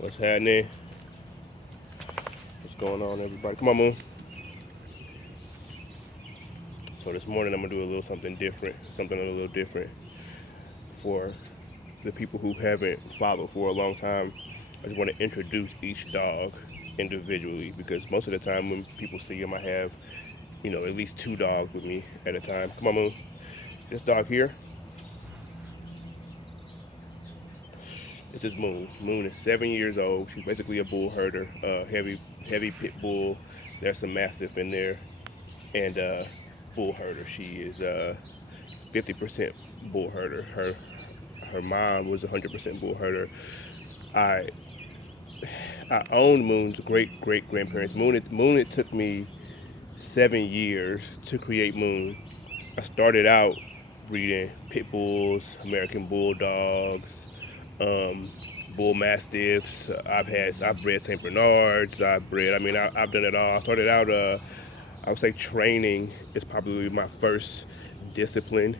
What's happening? What's going on, everybody? Come on, Moon. So this morning I'm gonna do a little something different, something a little different for the people who haven't followed for a long time. I just want to introduce each dog individually because most of the time when people see them, I have, at least two dogs with me at a time. Come on, Moon. This dog here, this is Moon. Moon is 7 years old. She's basically a bull herder, heavy pit bull. There's some mastiff in there, and bull herder. She is 50% bull herder. Her mom was 100% bull herder. I I owned Moon's great grandparents. Moon it took me 7 years to create Moon. I started out breeding pit bulls, American bulldogs, um, bull mastiffs. I've bred Saint Bernards. I've done it all. I started out I would say training is probably my first discipline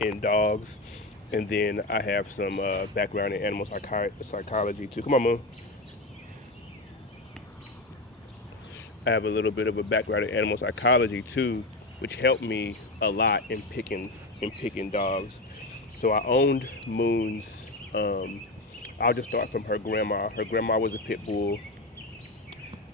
in dogs. And then I have some background in animal psychology too. Come on, Moon. I have a little bit of a background in animal psychology too, which helped me a lot in picking dogs. So I owned Moon's. I'll just start from her grandma. Her grandma was a pit bull.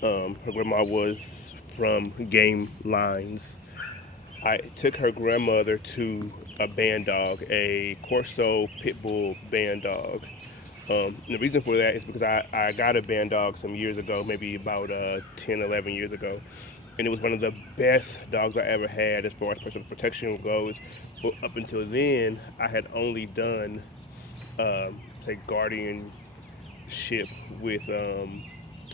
Her grandma was from game lines. I took her grandmother to a band dog, a Corso pit bull band dog. The reason for that is because I got a band dog some years ago, maybe about 10, 11 years ago. And it was one of the best dogs I ever had as far as personal protection goes. But up until then, I had only done, say, guardianship with,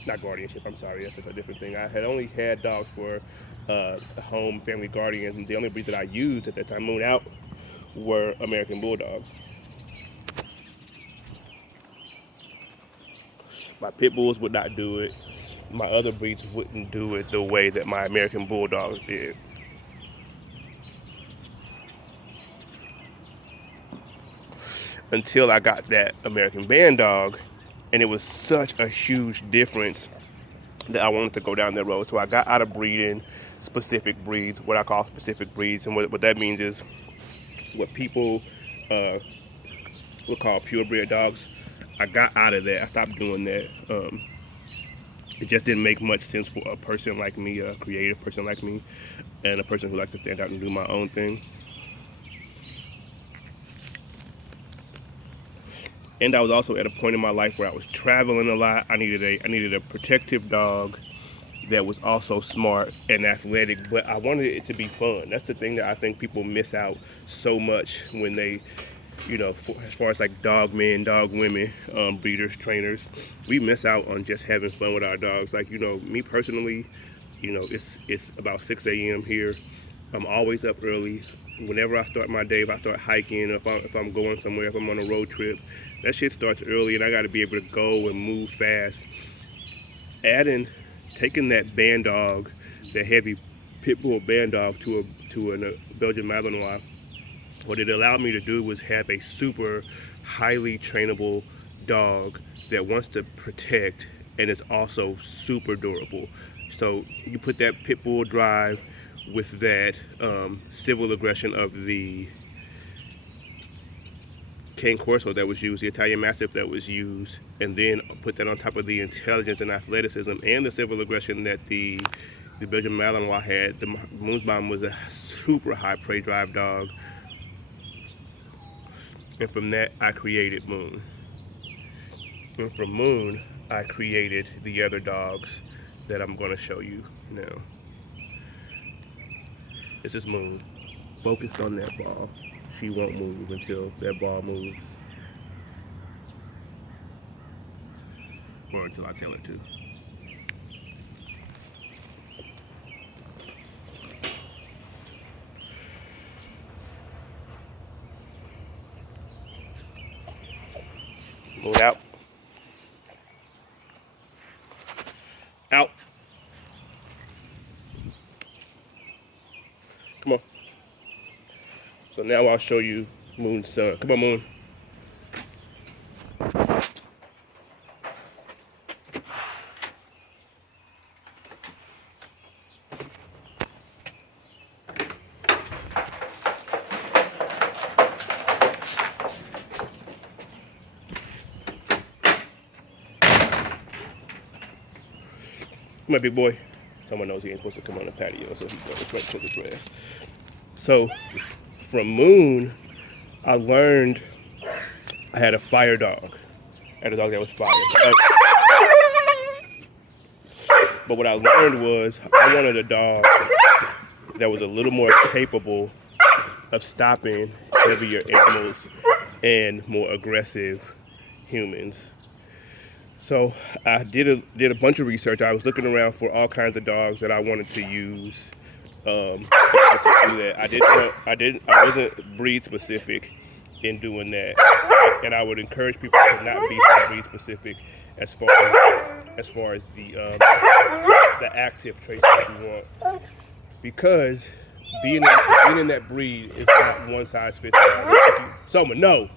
not guardianship, I'm sorry, that's a different thing. I had only had dogs for home family guardians, and the only breed that I used at that time, Moon out, were American Bulldogs. My pit bulls would not do it. My other breeds wouldn't do it the way that my American Bulldogs did. Until I got that American Band Dog, and it was such a huge difference that I wanted to go down that road. So I got out of breeding specific breeds, what I call specific breeds, and what that means is what people uh, would call purebred dogs. I got out of that. I stopped doing that. It just didn't make much sense for a person like me, a creative person like me, and a person who likes to stand out and do my own thing. And I was also at a point in my life where I was traveling a lot. I needed a protective dog that was also smart and athletic, but I wanted it to be fun. That's the thing that I think people miss out so much when they, as far as like dog men, dog women, breeders, trainers, we miss out on just having fun with our dogs. Like, me personally, it's about 6 a.m. here. I'm always up early. Whenever I start my day, if I start hiking, if I'm going somewhere, if I'm on a road trip, that shit starts early, and I got to be able to go and move fast. Adding, taking that band dog, that heavy pit bull band dog to a Belgian Malinois, what it allowed me to do was have a super highly trainable dog that wants to protect and is also super durable. So you put that pit bull drive with that civil aggression of the Cane Corso that was used, the Italian Mastiff that was used, and then put that on top of the intelligence and athleticism and the civil aggression that the Belgian Malinois had. The Moon's Mom was a super high prey drive dog, and from that I created Moon. And from Moon, I created the other dogs that I'm going to show you now. This is Moon, focused on that ball. She won't move until that ball moves, or until I tell her to. Moon out. Out. Come on. So now I'll show you Moon's son. Come on, Moon. My big boy. Someone knows he ain't supposed to come on the patio, so he's going straight to the grass. So from Moon, I learned I had a fire dog. I had a dog that was fire. But what I learned was I wanted a dog that was a little more capable of stopping heavier animals and more aggressive humans. So I did a bunch of research. I was looking around for all kinds of dogs that I wanted to use to do that. I wasn't breed specific in doing that, and I would encourage people to not be so breed specific as far as the active traits that you want, because being in that breed is not one size fits all. Soma, no.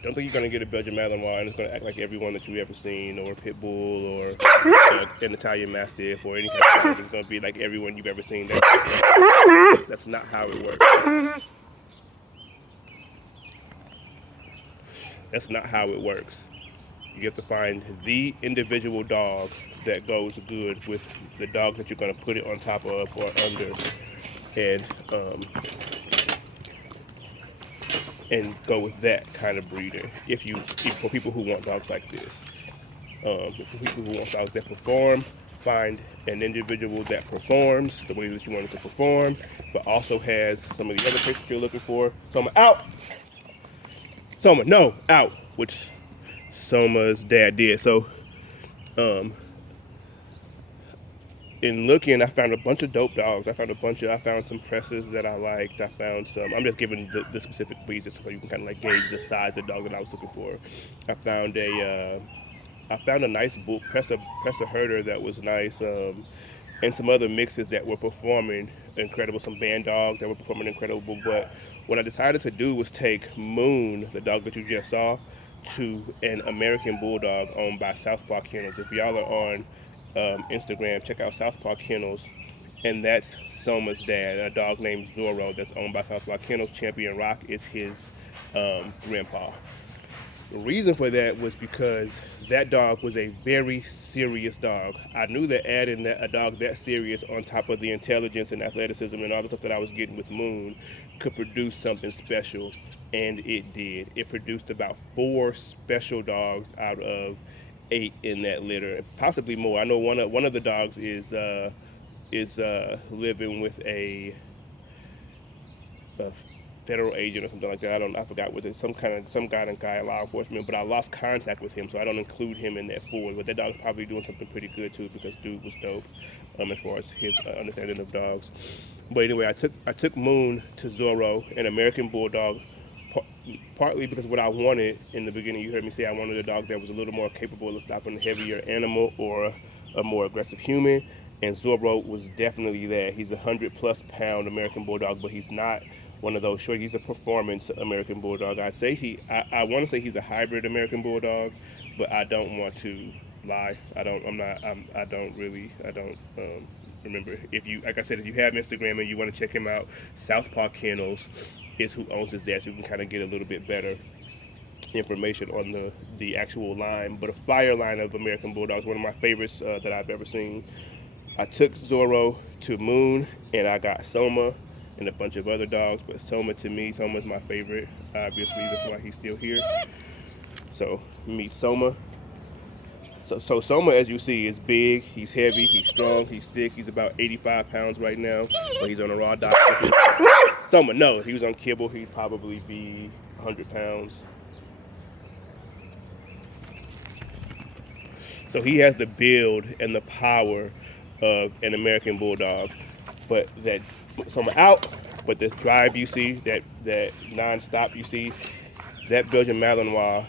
Don't think you're gonna get a Belgian Malinois and it's gonna act like everyone that you've ever seen, or a pit bull, or an Italian Mastiff, or any kind of dog. It's gonna be like everyone you've ever seen. That's not how it works. That's not how it works. You have to find the individual dog that goes good with the dog that you're gonna put it on top of or under, and go with that kind of breeding. For people who want dogs like this, for people who want dogs that perform, find an individual that performs the way that you want it to perform, but also has some of the other traits that you're looking for. Soma, out! Soma, no, out! Which Soma's dad did. So, in looking, I found a bunch of dope dogs. I found some presses that I liked. I found some. I'm just giving the specific breeds just so you can kind of like gauge the size of the dog that I was looking for. I found a nice bull presser herder that was nice, and some other mixes that were performing incredible. Some band dogs that were performing incredible. But what I decided to do was take Moon, the dog that you just saw, to an American Bulldog owned by Southpaw Kennels. If y'all are on Instagram, check out Southpaw Kennels, and that's Soma's dad, a dog named Zorro that's owned by Southpaw Kennels. Champion Rock is his grandpa. The reason for that was because that dog was a very serious dog. I knew that adding a dog that serious on top of the intelligence and athleticism and all the stuff that I was getting with Moon could produce something special, and it did. It produced about 4 special dogs out of 8 in that litter, possibly more. I know one of the dogs is living with a federal agent or something like that. I forgot what it, some guy in law enforcement, but I lost contact with him, so I don't include him in that 4. But that dog's probably doing something pretty good too, because dude was dope as far as his understanding of dogs. But anyway, I took Moon to Zorro, an American Bulldog, partly because what I wanted in the beginning, you heard me say I wanted a dog that was a little more capable of stopping a heavier animal or a more aggressive human, and Zorro was definitely that. He's a 100+ pound American Bulldog, but he's not one of those short. He's a performance American Bulldog. I want to say he's a hybrid American Bulldog, but I don't want to lie. I don't remember. If you, like I said, if you have Instagram and you want to check him out, Southpaw Kennels is who owns his dad, so you can kind of get a little bit better information on the actual line. But a fire line of American Bulldogs, one of my favorites that I've ever seen. I took Zorro to Moon, and I got Soma and a bunch of other dogs, but Soma's my favorite. Obviously, that's why he's still here. So meet Soma. So Soma, as you see, is big, he's heavy, he's strong, he's thick. He's about 85 pounds right now, but he's on a raw diet. Soma, no, if he was on kibble, he'd probably be 100 pounds. So he has the build and the power of an American Bulldog, but that Soma out, but the drive you see, that non-stop you see, that Belgian Malinois,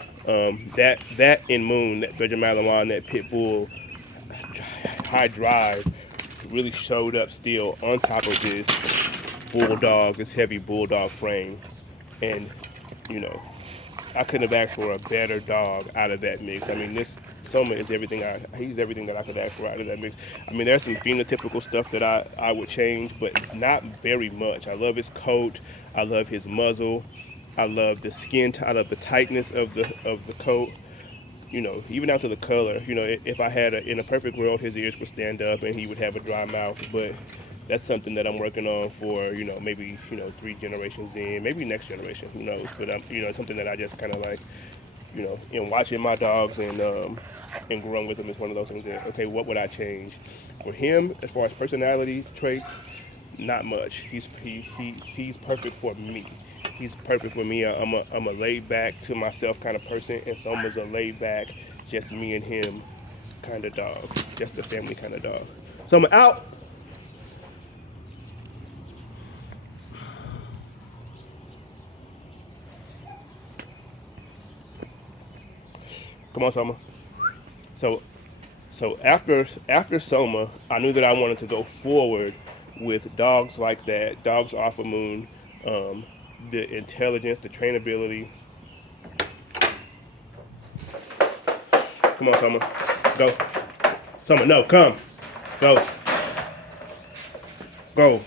that in Moon, that Belgian Malinois and that Pit Bull high drive really showed up still on top of this Bulldog, this heavy Bulldog frame. And, I couldn't have asked for a better dog out of that mix. I mean, this Soma is he's everything that I could ask for out of that mix. I mean, there's some phenotypical stuff that I would change, but not very much. I love his coat. I love his muzzle. I love the skin. I love the tightness of the coat. even down to the color. If I had in a perfect world, his ears would stand up and he would have a dry mouth. But that's something that I'm working on for, maybe, 3 generations in, maybe next generation, who knows? But it's something that I just kind of like, in watching my dogs and growing with them is one of those things that, okay, what would I change for him as far as personality traits? Not much. He's perfect for me. He's perfect for me. I'm a laid back to myself kind of person, and Soma's a laid back, just me and him kind of dog, just a family kind of dog. Soma out. Come on, Soma. So after Soma, I knew that I wanted to go forward with dogs like that. Dogs off a moon, um, the intelligence, the trainability. Come on, Soma. Go. Soma, no, come. Go. Go.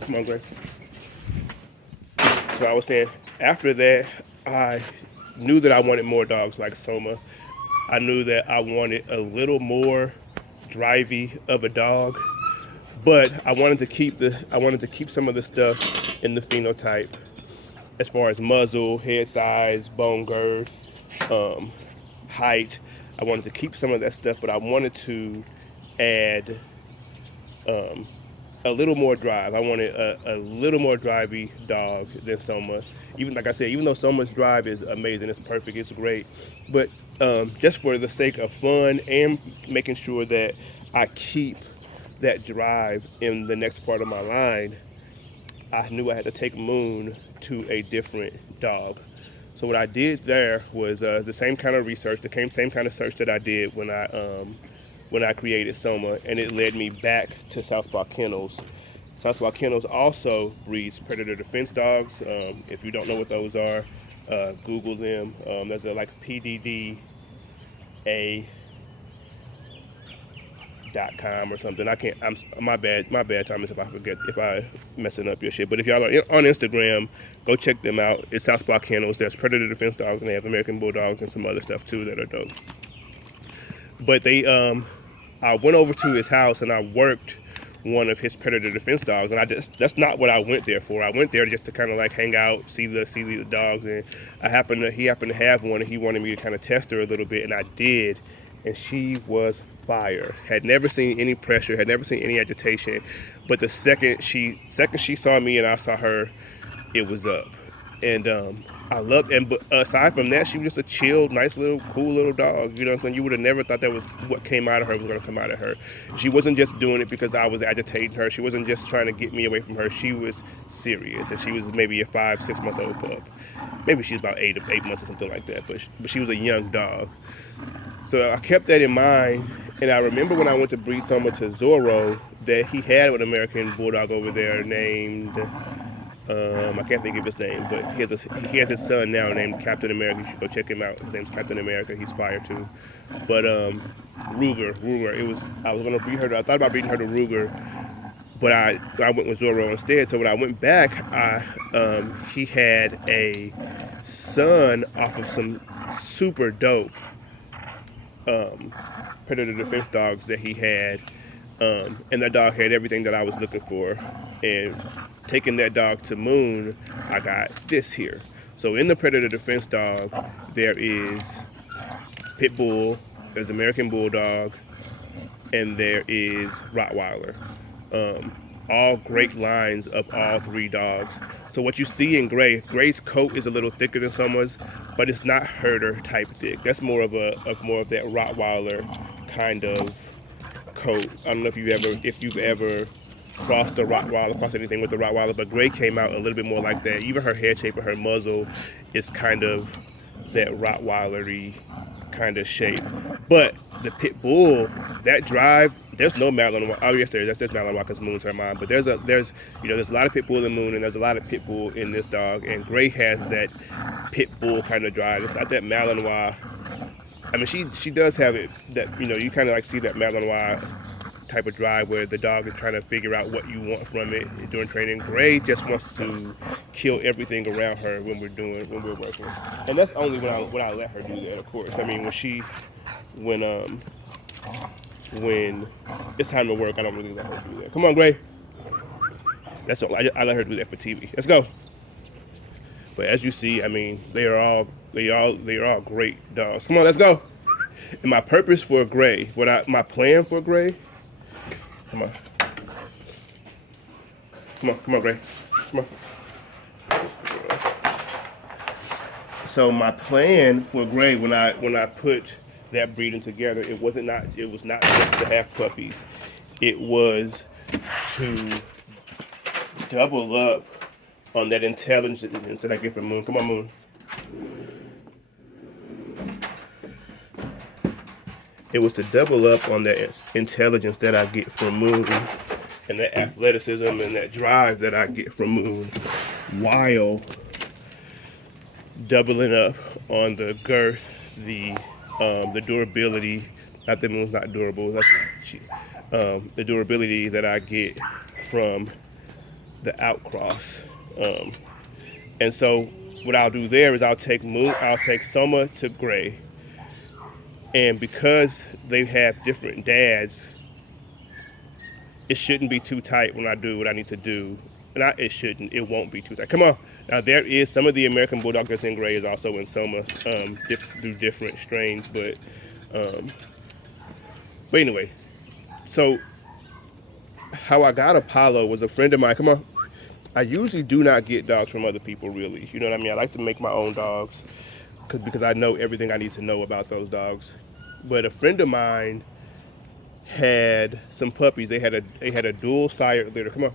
Come on, Gray. So I was saying, after that, I knew that I wanted more dogs like Soma. I knew that I wanted a little more drivey of a dog, but I wanted to keep some of the stuff in the phenotype as far as muzzle, head size, bone girth, um, height. I wanted to keep some of that stuff, but I wanted to add um, a little more drive. I wanted a little more drivey dog than Soma. Even like I said, even though Soma's drive is amazing, it's perfect, it's great, but just for the sake of fun and making sure that I keep that drive in the next part of my line, I knew I had to take Moon to a different dog. So what I did there was the same kind of research, same kind of search that I did when I created Soma, and it led me back to Southpaw Kennels. Southpaw Kennels also breeds predator defense dogs. If you don't know what those are, Google them. There's like PDDA .com or something. I can't. I'm my bad. My bad, Thomas. If I messing up your shit. But if y'all are on Instagram, go check them out. It's Southpaw Kennels. There's predator defense dogs, and they have American bulldogs and some other stuff too that are dope. But I went over to his house and I worked one of his predator defense dogs, and that's not what I went there for. I went there just to kind of like hang out, see the dogs, and he happened to have one, and he wanted me to kind of test her a little bit, and I did, and she was fire. Had never seen any pressure, had never seen any agitation, but the second she saw me and I saw her, it was up. And I loved, and but aside from that, she was just a chilled, nice little, cool little dog. You know what I'm saying? You would have never thought that was what came out of her was going to come out of her. She wasn't just doing it because I was agitating her. She wasn't just trying to get me away from her. She was serious, and she was maybe a 5-6 month old pup. Maybe she was about 8 months or something like that. But she was a young dog. So I kept that in mind, and I remember when I went to breed Soma to Zorro that he had an American bulldog over there named. I can't think of his name, but he has his son now named Captain America. You should go check him out. His name's Captain America. He's fire too. But Ruger. I was gonna breed her. I thought about breeding her to Ruger, but I went with Zorro instead. So when I went back, he had a son off of some super dope predator defense dogs that he had, and that dog had everything that I was looking for. And taking that dog to Moon, I got this here. So in the predator defense dog, there is Pit Bull, there's American Bulldog, and there is Rottweiler. All great lines of all three dogs. So what you see in Gray's coat is a little thicker than Soma's, but it's not herder type thick. That's more of that Rottweiler kind of coat. I don't know if you've ever crossed anything with the Rottweiler, but Gray came out a little bit more like that. Even her head shape and her muzzle is kind of that Rottweiler-y kind of shape. But the Pit Bull, that drive, there's no Malinois. Oh yes, there's Malinois because Moon's her mom. But there's a lot of Pit Bull in Moon, and there's a lot of Pit Bull in this dog. And Gray has that Pit Bull kind of drive. It's not that Malinois. I mean, she does have it. That you kind of like see that Malinois type of drive where the dog is trying to figure out what you want from it during training. Gray just wants to kill everything around her when we're working, and that's only when I let her do that. Of course, I mean when it's time to work, I don't really let her do that. Come on, Gray. That's all. I let her do that for TV. Let's go. But as you see, I mean, they are all great dogs. Come on, let's go. And my purpose for Gray, my plan for Gray. Come on, Gray. Come on. So my plan for Gray, when I put that breeding together, it was not just to have puppies. It was to double up on that intelligence that I get from Moon. Come on, Moon. It was to double up on that intelligence that I get from Moon, and that athleticism and that drive that I get from Moon, while doubling up on the girth, the durability. Not that Moon's not durable. The durability that I get from the outcross. And so what I'll do there is I'll take Soma to Gray, and because they have different dads, it shouldn't be too tight when I do what I need to do. It won't be too tight. Come on. Now there is some of the American Bulldog that's in Gray is also in Soma, through different strains, but anyway, so how I got Apollo was a friend of mine. Come on. I usually do not get dogs from other people, really. You know what I mean? I like to make my own dogs because I know everything I need to know about those dogs. But a friend of mine had some puppies. They had a dual sired litter. Come on,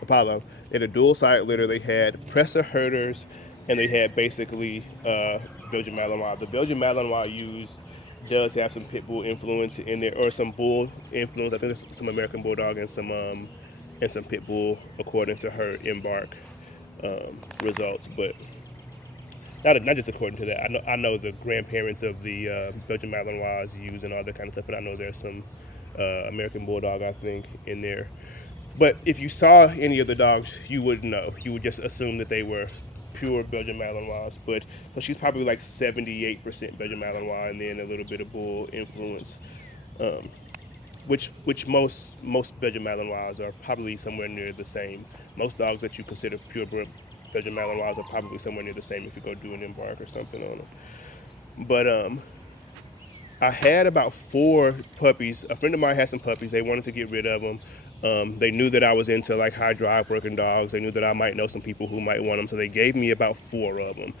Apollo. They had a dual sired litter. They had Pressa herders, and they had basically Belgian Malinois. The Belgian Malinois used does have some pit bull influence in there, or some bull influence. I think there's some American Bulldog and some pit bull, according to her embark results, but not just according to that. I know the grandparents of the Belgian Malinois use and all that kind of stuff, and I know there's some American Bulldog, I think, in there. But if you saw any of the dogs, you wouldn't know. You would just assume that they were pure Belgian Malinois. But so she's probably like 78% Belgian Malinois, and then a little bit of bull influence. Which most Belgian Malinois are probably somewhere near the same. Most dogs that you consider pure Belgian Malinois are probably somewhere near the same if you go do an embark or something on them. But I had about 4 puppies. A friend of mine had some puppies. They wanted to get rid of them. They knew that I was into like high drive working dogs. They knew that I might know some people who might want them, so they gave me about 4 of them.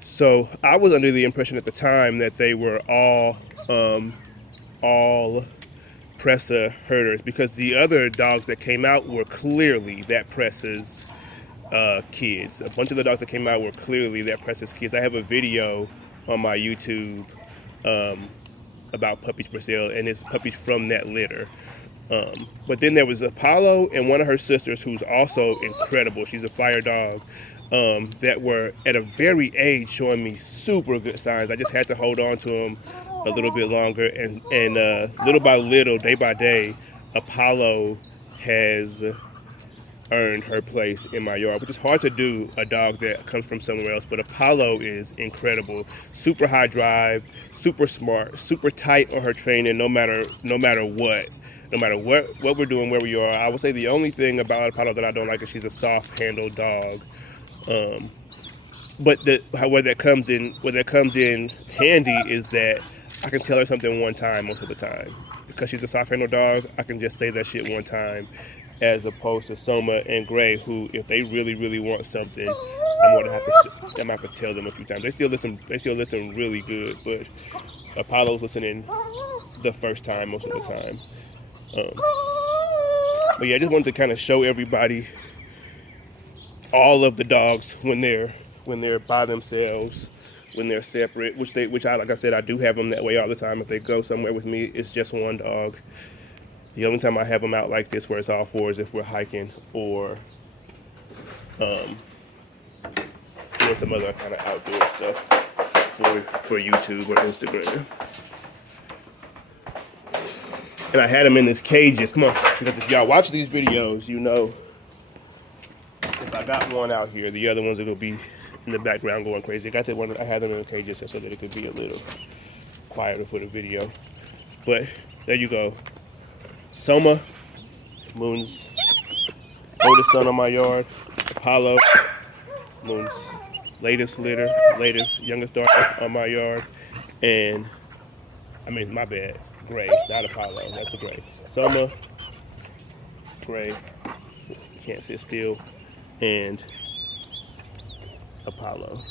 So I was under the impression at the time that they were all Pressa herders, because the other dogs that came out were clearly that Pressa's kids. A bunch of the dogs that came out were clearly that Pressa's kids. I have a video on my YouTube about puppies for sale, and it's puppies from that litter. But then there was Apollo and one of her sisters, who's also incredible. She's a fire dog, that were at a very age showing me super good signs. I just had to hold on to them a little bit longer, and little by little, day by day, Apollo has earned her place in my yard, which is hard to do, a dog that comes from somewhere else. But Apollo is incredible. Super high drive, super smart, super tight on her training, no matter what we're doing, where we are. I would say the only thing about Apollo that I don't like is she's a soft-handled dog. But where that comes in handy is that I can tell her something one time most of the time. Because she's a soft-handled dog, I can just say that shit one time, as opposed to Soma and Gray, who, if they really, really want something, I'm gonna have to tell them a few times. They still listen really good, but Apollo's listening the first time most of the time. But yeah, I just wanted to kind of show everybody all of the dogs when they're by themselves, when they're separate, which like I said, I do have them that way all the time. If they go somewhere with me, it's just one dog. The only time I have them out like this where it's all 4 is if we're hiking or doing some other kind of outdoor stuff for YouTube or Instagram. And I had them in this cages. Come on, because if y'all watch these videos, you know if I got one out here, the other ones are gonna be in the background going crazy. I had them in the cages just so that it could be a little quieter for the video. But there you go. Soma, Moon's oldest son on my yard. Apollo, Moon's latest youngest daughter on my yard. And, I mean, my bad, Gray, not Apollo, that's a Gray. Soma, Gray, can't sit still, and Apollo.